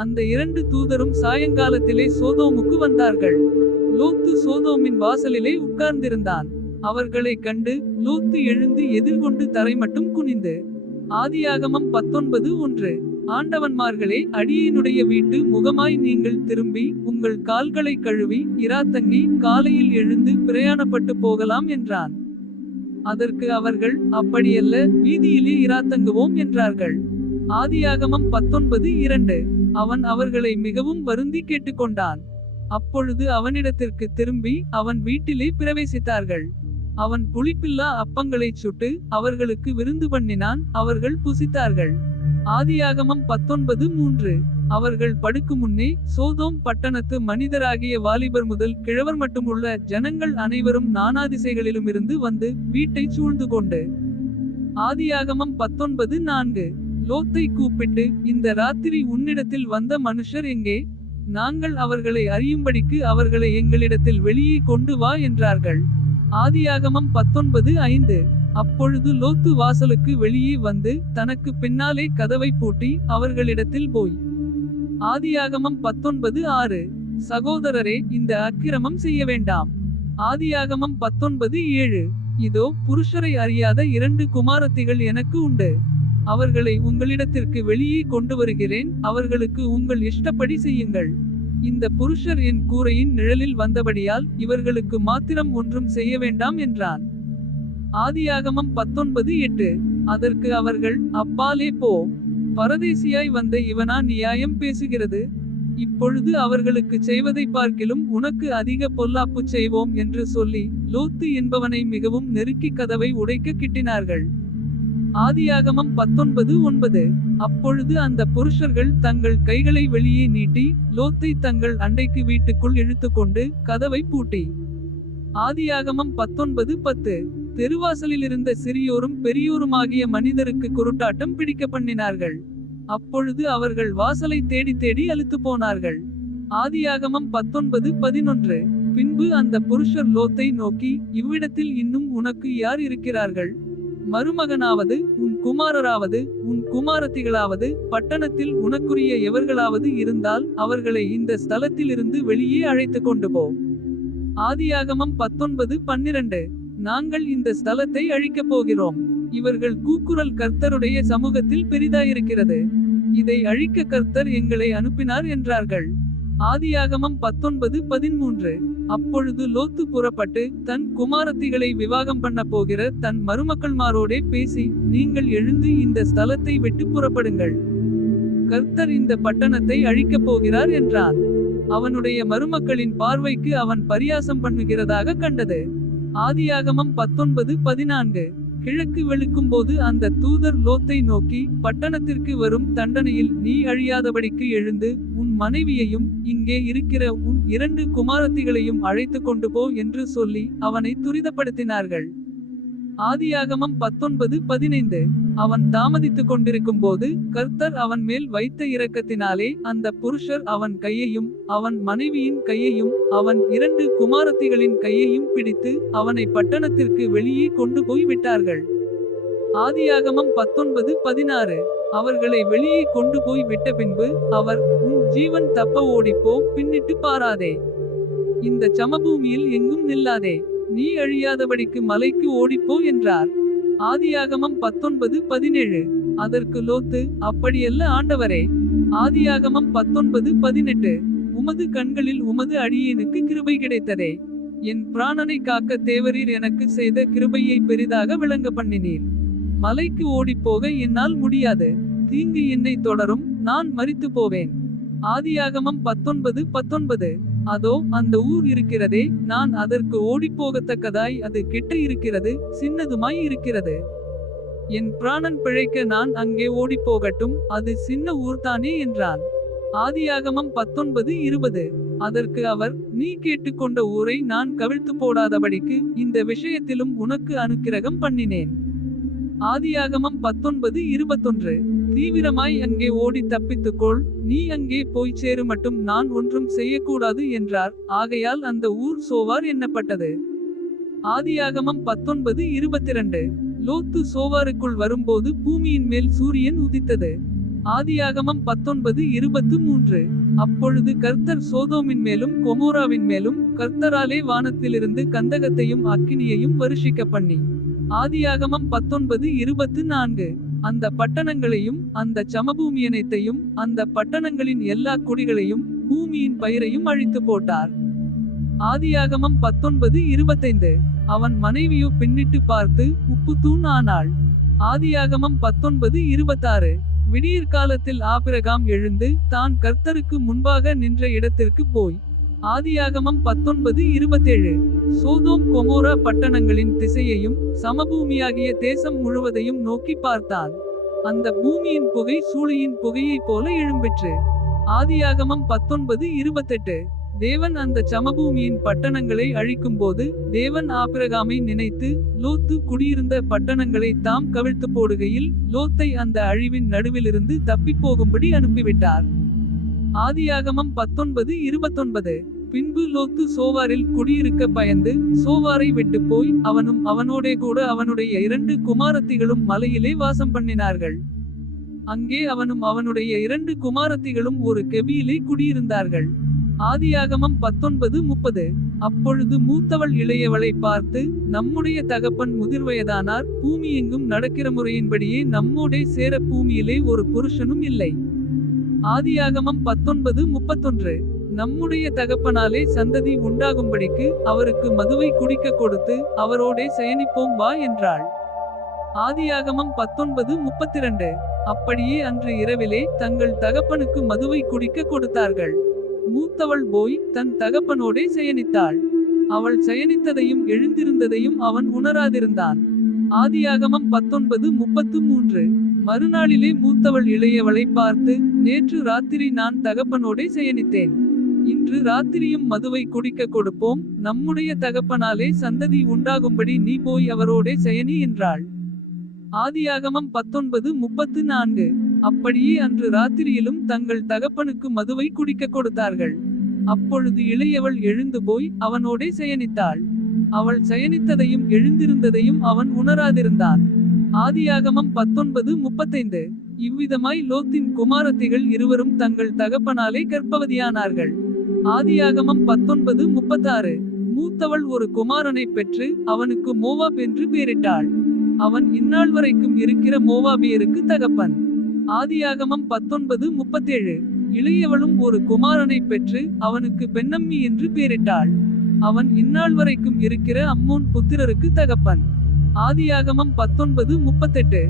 அந்த இரண்டு தூதரும் சாயங்காலத்திலே சோதோமுக்கு வந்தார்கள். லோத்து சோதோமின் வாசலிலே உட்கார்ந்திருந்தான். அவர்களைக் கண்டு லோத்து எழுந்து எதிர்கொண்டு தரை மட்டும் குனிந்து. ஆதியாகமம் 19:1. ஆண்டவன்மார்களே, அடியேனுடைய வீட்டு முகமாய் நீங்கள் திரும்பி உங்கள் கால்களை கழுவி இராத்தங்கி காலையில் எழுந்து பிரயாணப்பட்டு போகலாம் என்றான். அதற்கு அவர்கள், அப்படியல்ல, வீதியிலே இராத்தங்குவோம் என்றார்கள். ஆதியாகமம் 19:2. அவன் அவர்களை மிகவும் வருந்தி கேட்டுக்கொண்டான். அப்பொழுது அவனிடத்திற்கு திரும்பி அவன் வீட்டிலே பிரவேசித்தார்கள். அவன் புளிப்பில்லா அப்பங்களைச் சுட்டு அவர்களுக்கு விருந்து பண்ணினான். அவர்கள் புசித்தார்கள். ஆதியாகமம் 19:3. அவர்கள் படுக்கும் முன்னே சோதோம் பட்டணத்து மனிதராகிய வாலிபர் முதல் கிழவர் மட்டுமுள்ள ஜனங்கள் அனைவரும் நானாதிசைகளிலுமிருந்து வந்து வீட்டைச் சூழ்ந்து கொண்டு. ஆதியாகமம் 19:4. லோத்தை கூப்பிட்டு, இந்த ராத்திரி உன்னிடத்தில் வந்த மனுஷர் எங்கே? நாங்கள் அவர்களை அறியும்படிக்கு அவர்களை எங்களிடத்தில் வெளியே கொண்டு வா என்றார்கள். ஆதியாகமம் 19:5. அப்பொழுது லோத்து வாசலுக்கு வெளியே வந்து தனக்கு பின்னாலே கதவை பூட்டி அவர்களிடத்தில் போய். ஆதியாகமம் 19:6. சகோதரரே, இந்த அக்கிரமம் செய்ய வேண்டாம். ஆதியாகமம் 19:7. இதோ, புருஷரை அறியாத 2 குமாரத்திகள் எனக்கு உண்டு. அவர்களை உங்களிடத்திற்கு வெளியே கொண்டு வருகிறேன். அவர்களுக்கு உங்கள் இஷ்டப்படி செய்யுங்கள். இந்த புருஷர் என் கூரையின் நிழலில் வந்தபடியால் இவர்களுக்கு மாத்திரம் ஒன்றும் செய்ய வேண்டாம் என்றான். ஆதியாகமம் 19:8. அதற்கு அவர்கள், அப்பாலே போ. பரதேசியாய் வந்த இவனா நியாயம் பேசுகிறது? இப்பொழுது அவர்களுக்கு செய்வதை பார்க்கிலும் உனக்கு அதிக பொல்லாப்பு செய்வோம் என்று சொல்லி லோத்து என்பவனை மிகவும் நெருக்கி கதவை உடைக்க கிட்டினார்கள். ஆதியாகமம் 19:9. அப்பொழுது அந்த புருஷர்கள் தங்கள் கைகளை வெளியே நீட்டி லோத்தை தங்கள் அண்டைக்கு வீட்டுக்குள் இழுத்துக்கொண்டு கதவை பூட்டி. ஆதியாகமம் 19:10. தெருவாசலிலிருந்த சிறியோரும் பெரியோருமாகிய மனிதருக்கு குருட்டாட்டம் பிடிக்க பண்ணினார்கள். அப்பொழுது அவர்கள் வாசலை தேடி தேடி அலுத்து போனார்கள். ஆதியாகமம் 19:11. பின்பு அந்த புருஷர் லோத்தை நோக்கி, இவ்விடத்தில் இன்னும் உனக்கு யார் இருக்கிறார்கள்? மருமகனாவது உன் குமாரராவது உன் குமாரத்திகளாவது பட்டணத்தில் உனக்குரிய எவர்களாவது இருந்தால் அவர்களை இந்த ஸ்தலத்திலிருந்து வெளியே அழைத்து கொண்டு போ. ஆதியாகமம் 19:12. நாங்கள் இந்த ஸ்தலத்தை அழிக்கப் போகிறோம். இவர்கள் கூக்குரல் கர்த்தருடைய சமூகத்தில் பெரிதாயிருக்கிறது. இதை அழிக்க கர்த்தர் எங்களை அனுப்பினார் என்றார்கள். ஆதியாகமம் 19:13. அப்பொழுது லோத்து புறப்பட்டு தன் குமாரத்திகளை விவாகம் பண்ண போகிற தன் மருமக்கள்மாரோடே பேசி, நீங்கள் எழுந்து இந்த ஸ்தலத்தை விட்டு புறப்படுங்கள். கர்த்தர் இந்த பட்டணத்தை அழிக்கப் போகிறார் என்றான். அவனுடைய மருமக்களின் பார்வைக்கு அவன் பரியாசம் பண்ணுகிறதாக கண்டது. ஆதியாகமம் 19:14. கிழக்கு வெளுக்கும்போது அந்த தூதர் லோத்தை நோக்கி, பட்டணத்திற்கு வரும் தண்டனையில் நீ அழியாதபடிக்கு எழுந்து உன் மனைவியையும் இங்கே இருக்கிற உன் 2 குமாரத்திகளையும் அழைத்து கொண்டு போ என்று சொல்லி அவனை துரிதப்படுத்தினார்கள். ஆதியாகமம் 19:15. அவன் தாமதித்துக் கொண்டிருக்கும் போது கர்த்தர் அவன் மேல் வைத்த இரக்கத்தினாலே அந்த புருஷர் அவன் கையையும் அவன் மனைவியின் கையையும் அவன் 2 குமாரத்திகளின் கையையும் பிடித்து அவனை பட்டணத்திற்கு வெளியே கொண்டு போய் விட்டார்கள். ஆதியாகமம் 19:16. அவர்களை வெளியே கொண்டு போய் விட்ட பின்பு அவர், உன் ஜீவன் தப்ப ஓடிப்போ, பின்னிட்டு பாராதே. இந்த சமபூமியில் எங்கும் நில்லாதே. நீ அழியாதபடிக்கு மலைக்கு ஓடிப்போ என்றார். ஆதியாகமம் 19:17. அதற்கு லோத்து, அப்படியல்ல ஆண்டவரே. ஆதியாகமம் 19:18. உமது கண்களில் உமது அடியேனுக்கு கிருபை கிடைத்ததே. என் பிராணனை காக்க தேவரீர் எனக்கு செய்த கிருபையை பெரிதாக விளங்க பண்ணினீர். மலைக்கு ஓடிப்போக என்னால் முடியாது. தீங்கு என்னை தொடரும், நான் மரித்து போவேன். ஆதியாகமம் 19:19. அதோ, அந்த ஊர் இருக்கிறதே, நான் அதற்கு ஓடிப்போகத்தக்கதாய் அது கிட்ட இருக்கிறது, சின்னதுமாய் இருக்கிறது. என் பிராணன் பிழைக்க நான் அங்கே ஓடிப்போகட்டும், அது சின்ன ஊர்தானே என்றான். ஆதியாகமம் 19:20. அதற்கு அவர், நீ கேட்டுக்கொண்ட ஊரை நான் கவிழ்த்து போடாதபடிக்கு இந்த விஷயத்திலும் உனக்கு அனுக்கிரகம் பண்ணினேன். ஆதியாகமம் 19:21. தீவிரமாய் அங்கே ஓடி தப்பித்துக்கொள், நீ அங்கே போய் சேரு மட்டும் நான் ஒன்றும் செய்யக்கூடாது என்றார். ஆகையால் அந்த ஊர் சோவார் எண்ணப்பட்டது. ஆதியாகமம் 19:22. லோத்து சோவாருக்குள் வரும்போது பூமியின் மேல் சூரியன் உதித்தது. ஆதியாகமம் 19:23. அப்பொழுது கர்த்தர் சோதோமின் மேலும் கொமோராவின் மேலும் கர்த்தராலே வானத்திலிருந்து கந்தகத்தையும் அக்கினியையும் வருஷிக்க பண்ணி. ஆதியாகமம் 19:24. அந்த பட்டணங்களையும் அந்த சமபூமியனைத்தையும் அந்த பட்டணங்களின் எல்லா குடிகளையும் பூமியின் பயிரையும் அழித்து போட்டார். ஆதியாகமம் 19:25. அவன் மனைவியோ பின்னிட்டு பார்த்து உப்புத்தூண் ஆனாள். ஆதியாகமம் 19:26. விடியற்காலத்தில் ஆபிரகாம் எழுந்து தான் கர்த்தருக்கு முன்பாக நின்ற இடத்திற்கு போய். ஆதியாகமம் 19:27. சோதோம் கொமோரா பட்டணங்களின் திசையையும் சமபூமியாகிய தேசம் முழுவதையும் நோக்கி பார்த்தான். அந்த பூமியின் புகை சூளையின் புகையைப் போல எழும்பிற்று. ஆதியாகமம் 19:28. தேவன் அந்த சமபூமியின் பட்டணங்களை அழிக்கும்போது தேவன் ஆபிரகாமை நினைத்து லோத்து குடியிருந்த பட்டணங்களை தாம் கவிழ்த்து போடுகையில் லோத்தை அந்த அழிவின் நடுவிலிருந்து தப்பிப்போகும்படி அனுப்பிவிட்டார். ஆதியாகமம் 19:29. பின்பு லோத்து சோவாரில் குடியிருக்க பயந்து சோவாரை விட்டு போய் அவனும் அவனோடே கூட அவனுடைய 2 குமாரத்திகளும் மலையிலே வாசம் பண்ணினார்கள். அங்கே அவனும் அவனுடைய 2 குமாரத்திகளும் ஒரு கெபியிலே குடியிருந்தார்கள். ஆதியாகமம் 19:30. அப்பொழுது மூத்தவள் இளையவளை பார்த்து நம்முடைய தகப்பன் முதிர்வயதானார், பூமி எங்கும் நடக்கிற முறையின்படியே நம்மோடே சேர பூமியிலே ஒரு புருஷனும் இல்லை. ஆதியாகமம் 19:31. நம்முடைய தகப்பனாலே சந்ததி உண்டாகும்படிக்கு அவருக்கு மதுவை குடிக்க கொடுத்து அவரோடே சயனிப்போம் வா என்றாள். ஆதியாகமம் 19:32. அப்படியே அன்று இரவிலே தங்கள் தகப்பனுக்கு மதுவை குடிக்க கொடுத்தார்கள். மூத்தவள் போய் தன் தகப்பனோடே சயனித்தாள். அவள் சயனித்ததையும் எழுந்திருந்ததையும் அவன் உணராதிருந்தான். ஆதியாகமம் 19:33. மறுநாளிலே மூத்தவள் இளையவளை பார்த்து நேற்று ராத்திரி நான் தகப்பனோடே சயனித்தேன். இன்று ராத்திரியும் மதுவை குடிக்க கொடுப்போம், நம்முடைய தகப்பனாலே சந்ததி உண்டாகும்படி நீ போய் அவரோடே சயனி என்றாள். ஆதியாகமம் 19:34. அப்படியே அன்று ராத்திரியிலும் தங்கள் தகப்பனுக்கு மதுவை குடிக்க கொடுத்தார்கள். அப்பொழுது இளையவள் எழுந்து போய் அவனோடே சயனித்தாள். அவள் சயனித்ததையும் எழுந்திருந்ததையும் அவன் உணராதிருந்தான். ஆதியாகமம் 19:35. இவ்விதமாய் லோத்தின் குமாரத்திகள் இருவரும் தங்கள் தகப்பனாலே கர்ப்பவதியானார்கள். ஆதியாகமம் 19:36. மூத்தவள் ஒரு குமாரனை பெற்று அவனுக்கு மோவாப் என்று பெயரிட்டாள். அவன் இந்நாள் வரைக்கும் இருக்கிற மோவாபியருக்கு தகப்பன். ஆதியாகமம் 19:37. இளையவளும் ஒரு குமாரனை பெற்று அவனுக்கு பென்னம்மி என்று பெயரிட்டாள். அவன் இந்நாள் வரைக்கும் இருக்கிற அம்மோன் புத்திரருக்கு தகப்பன். ஆதியாகமம் 19:38.